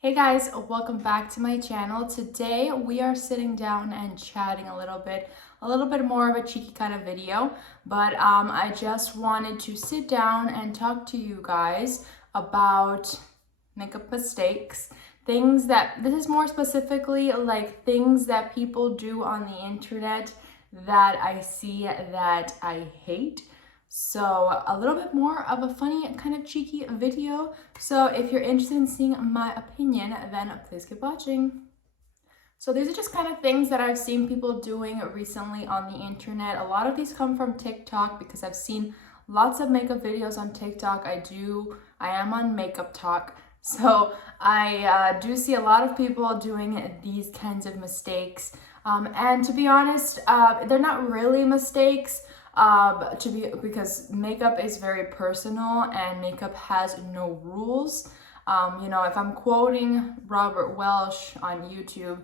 Hey guys, welcome back to my channel. Today we are sitting down and chatting a little bit more of a cheeky kind of video, but I just wanted to sit down and talk to you guys about makeup mistakes, this is more specifically like things that people do on the internet that I see that I hate. So a little bit more of a funny kind of cheeky video. So if you're interested in seeing my opinion, then please keep watching. So these are just kind of things that I've seen people doing recently on the internet. A lot of these come from TikTok because I've seen lots of makeup videos on TikTok. I am on Makeup Talk. So I do see a lot of people doing these kinds of mistakes. And to be honest, they're not really mistakes. Because makeup is very personal and makeup has no rules. If I'm quoting Robert Welsh on YouTube,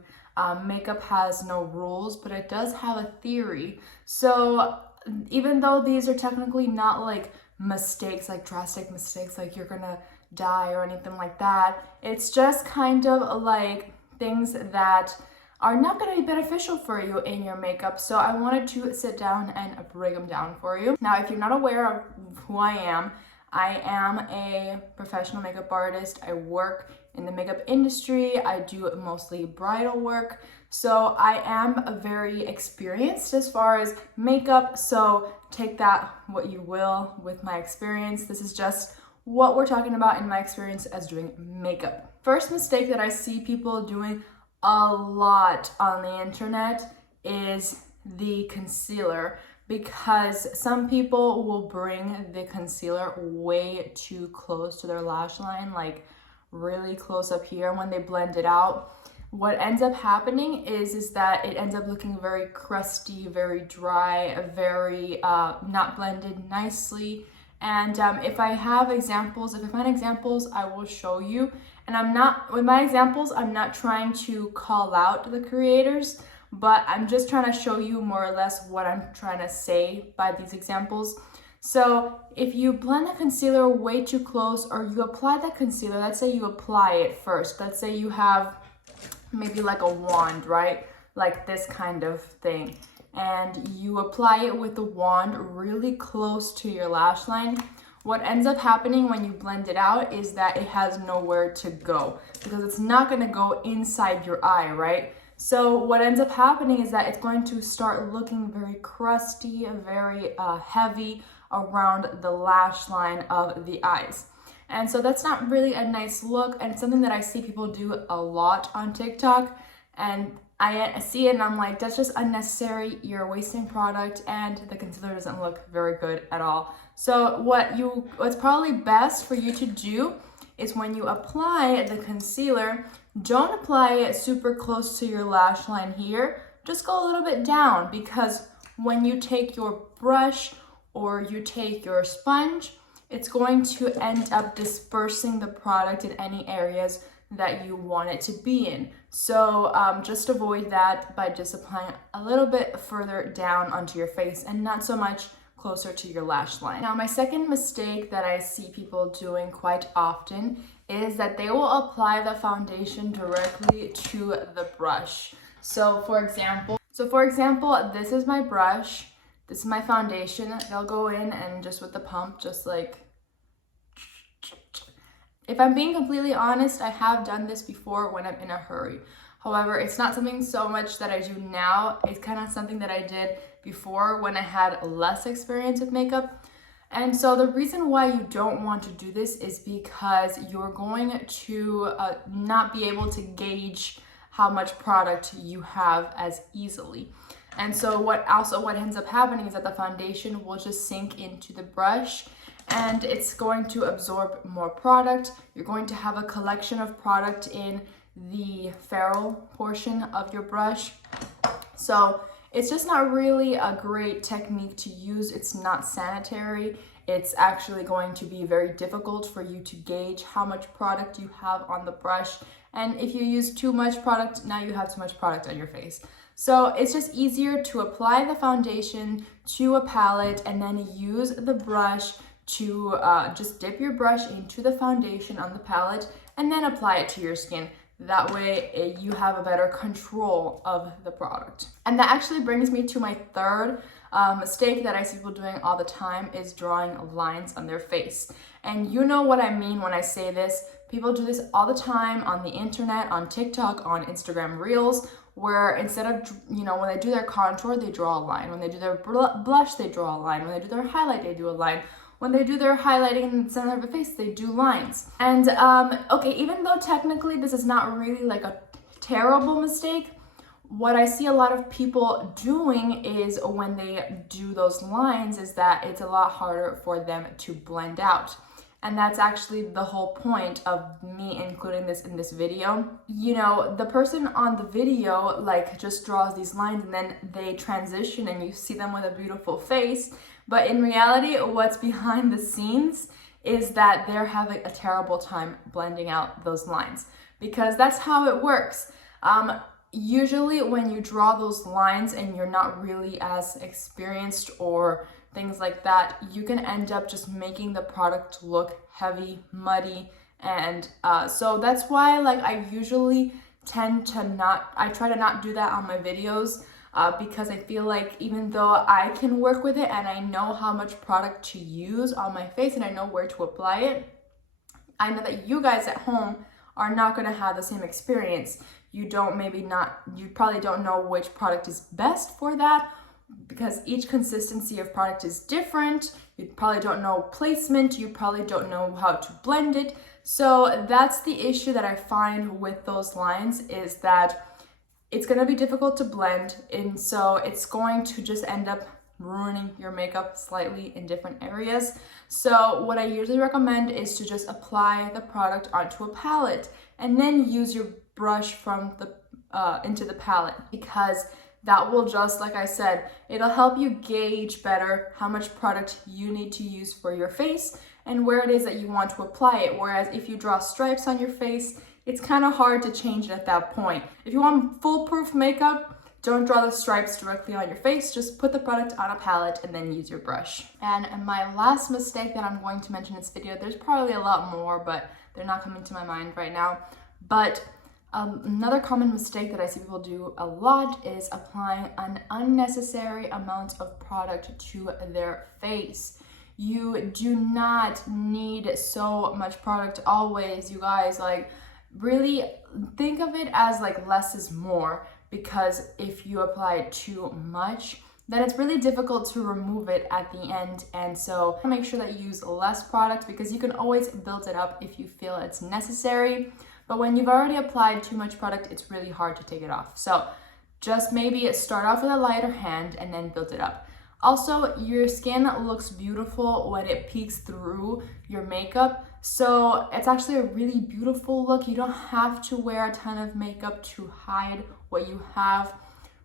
makeup has no rules, but it does have a theory. So even though these are technically not like mistakes, like drastic mistakes, like you're gonna die or anything like that, it's just kind of like things that are not going to be beneficial for you in your makeup. So I wanted to sit down and break them down for you. Now, if you're not aware of who I am a professional makeup artist. I work in the makeup industry. I do mostly bridal work. So I am very experienced as far as makeup. So take that what you will with my experience. This is just what we're talking about in my experience as doing makeup. First mistake that I see people doing a lot on the internet is the concealer, because some people will bring the concealer way too close to their lash line, like really close up here. When they blend it out, what ends up happening is that it ends up looking very crusty, very dry, very not blended nicely. And if I find examples, I will show you. And with my examples, I'm not trying to call out the creators, but I'm just trying to show you more or less what I'm trying to say by these examples. So if you blend the concealer way too close, or you apply the concealer, let's say you apply it first. Let's say you have maybe like a wand, right? Like this kind of thing. And you apply it with the wand really close to your lash line. What ends up happening when you blend it out is that it has nowhere to go, because it's not going to go inside your eye, right? So what ends up happening is that it's going to start looking very crusty, very heavy around the lash line of the eyes. And so that's not really a nice look, and it's something that I see people do a lot on TikTok. And I see it and I'm like, that's just unnecessary. You're wasting product, and the concealer doesn't look very good at all. So what's probably best for you to do is, when you apply the concealer, don't apply it super close to your lash line here. Just go a little bit down, because when you take your brush or you take your sponge, it's going to end up dispersing the product in any areas that you want it to be in. So just avoid that by just applying a little bit further down onto your face and not so much closer to your lash line. Now, my second mistake that I see people doing quite often is that they will apply the foundation directly to the brush. So for example, this is my brush, this is my foundation. They'll go in and just with the pump, just like, if I'm being completely honest, I have done this before when I'm in a hurry. However, it's not something so much that I do now. It's kind of something that I did before when I had less experience with makeup. And so the reason why you don't want to do this is because you're going to not be able to gauge how much product you have as easily. And so what ends up happening is that the foundation will just sink into the brush, and it's going to absorb more product. You're going to have a collection of product in the ferrule portion of your brush. So it's just not really a great technique to use. It's not sanitary. It's actually going to be very difficult for you to gauge how much product you have on the brush. And if you use too much product, now you have too much product on your face. So it's just easier to apply the foundation to a palette and then use the brush to just dip your brush into the foundation on the palette and then apply it to your skin. That way you have a better control of the product. And that actually brings me to my third mistake that I see people doing all the time, is drawing lines on their face. And you know what I mean when I say this. People do this all the time on the internet, on TikTok, on Instagram Reels, where instead of, when they do their contour, they draw a line. When they do their blush, they draw a line. When they do their highlight, they do a line. When they do their highlighting in the center of the face, they do lines. And okay, even though technically this is not really like a terrible mistake, what I see a lot of people doing is when they do those lines is that it's a lot harder for them to blend out. And that's actually the whole point of me including this in this video. The person on the video like just draws these lines and then they transition and you see them with a beautiful face. But in reality, what's behind the scenes is that they're having a terrible time blending out those lines, because that's how it works. Usually when you draw those lines and you're not really as experienced or things like that, you can end up just making the product look heavy, muddy, and so that's why I usually tend to I try to not do that on my videos, because I feel like even though I can work with it and I know how much product to use on my face and I know where to apply it, I know that you guys at home are not going to have the same experience. You probably don't know which product is best for that, because each consistency of product is different. You probably don't know placement. You probably don't know how to blend it. So that's the issue that I find with those lines, is that it's going to be difficult to blend, and so it's going to just end up ruining your makeup slightly in different areas. So what I usually recommend is to just apply the product onto a palette and then use your brush from into the palette, because that will just, like I said, it'll help you gauge better how much product you need to use for your face and where it is that you want to apply it. Whereas if you draw stripes on your face, it's kind of hard to change it at that point. If you want foolproof makeup, don't draw the stripes directly on your face. Just put the product on a palette and then use your brush. And my last mistake that I'm going to mention in this video, there's probably a lot more, but they're not coming to my mind right now. But another common mistake that I see people do a lot is applying an unnecessary amount of product to their face. You do not need so much product always, you guys. Really think of it as less is more, because if you apply too much, then it's really difficult to remove it at the end. And so make sure that you use less product, because you can always build it up if you feel it's necessary. But when you've already applied too much product, it's really hard to take it off. So just maybe start off with a lighter hand and then build it up. Also, your skin looks beautiful when it peeks through your makeup. So it's actually a really beautiful look. You don't have to wear a ton of makeup to hide what you have.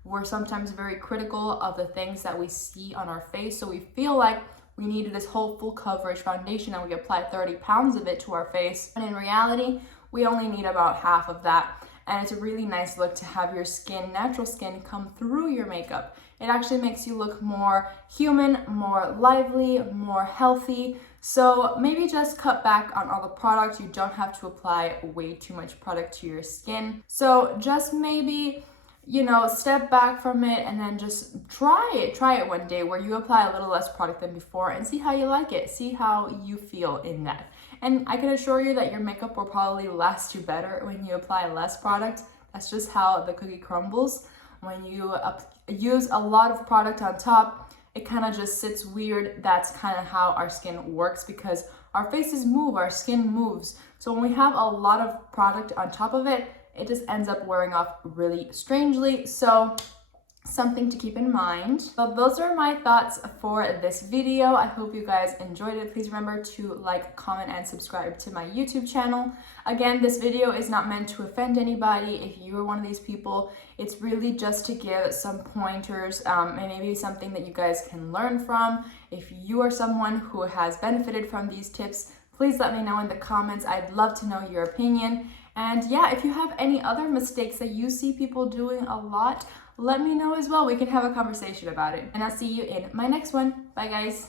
We're sometimes very critical of the things that we see on our face. So we feel like we needed this whole full coverage foundation and we apply 30 pounds of it to our face. And in reality, we only need about half of that. And it's a really nice look to have your skin, natural skin, come through your makeup. It actually makes you look more human, more lively, more healthy. So maybe just cut back on all the product. You don't have to apply way too much product to your skin. So just maybe, step back from it and then just try it one day where you apply a little less product than before and see how you like it. See how you feel in that. And I can assure you that your makeup will probably last you better when you apply less product. That's just how the cookie crumbles. When you use a lot of product on top, it kind of just sits weird. That's kind of how our skin works, because our faces move, our skin moves. So when we have a lot of product on top of it, it just ends up wearing off really strangely. So something to keep in mind. So those are my thoughts for this video. I hope you guys enjoyed it. Please remember to like, comment, and subscribe to my YouTube channel. Again, this video is not meant to offend anybody. If you are one of these people, it's really just to give some pointers and maybe something that you guys can learn from. If you are someone who has benefited from these tips, please let me know in the comments. I'd love to know your opinion. And yeah, if you have any other mistakes that you see people doing a lot, let me know as well. We can have a conversation about it. And I'll see you in my next one. Bye, guys.